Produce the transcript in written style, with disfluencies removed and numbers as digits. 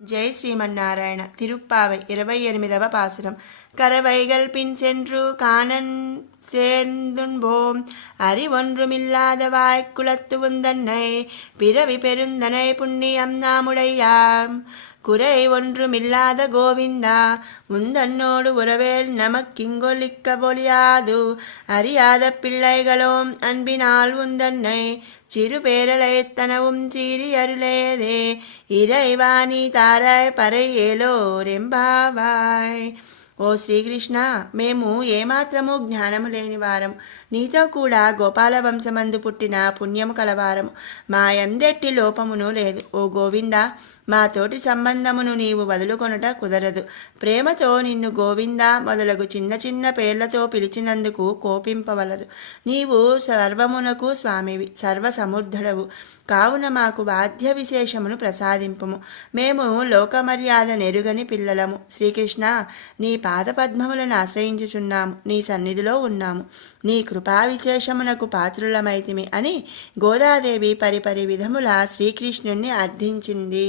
జై శ్రీమన్నారాయణ. తిరుప్పావై 28వ పాసురం. கரவைகள் பின் சென்று காணன் சேர்ந்துன்போம் அறிவொன்றுமில்லாத வாய்க்குலத்து உந்தன்னை பிறவி பெருந்தனை புண்ணியம் நாமுடையாம் குறை ஒன்றுமில்லாத கோவிந்தா உந்தன்னோடு உறவேல் நமக்கிங்கொலிக்க பொழியாது அறியாத பிள்ளைகளோம் அன்பினால் உந்தன்னை சிறு பேரலைத்தனவும் சீரி அருளேதே இறைவாணி தாராய் பறை ఏలోరెంబావాయ్. ఓ శ్రీకృష్ణ, మేము ఏమాత్రము జ్ఞానము లేని వారము, నీతో కూడా గోపాల వంశమందు పుట్టిన పుణ్యము కలవారము, మా ఎందెట్టి లోపమును లేదు. ఓ గోవింద, మా తోటి సంబంధమును నీవు వదులుకొనుట కుదరదు. ప్రేమతో నిన్ను గోవింద మొదలగు చిన్న చిన్న పేర్లతో పిలిచినందుకు కోపింపవలదు. నీవు సర్వమునకు స్వామివి, సర్వసమర్థుడవు కావున మాకు వాద్య విశేషమును ప్రసాదింపము. మేము లోకమర్యాద నెరుగని పిల్లలము. శ్రీకృష్ణ, నీ పాదపద్మములను ఆశ్రయించుచున్నాము, నీ సన్నిధిలో ఉన్నాము, నీ కృపా విశేషమునకు పాత్రులమైతిమి అని గోదాదేవి పరిపరి విధముల శ్రీకృష్ణుణ్ణి అర్థించింది.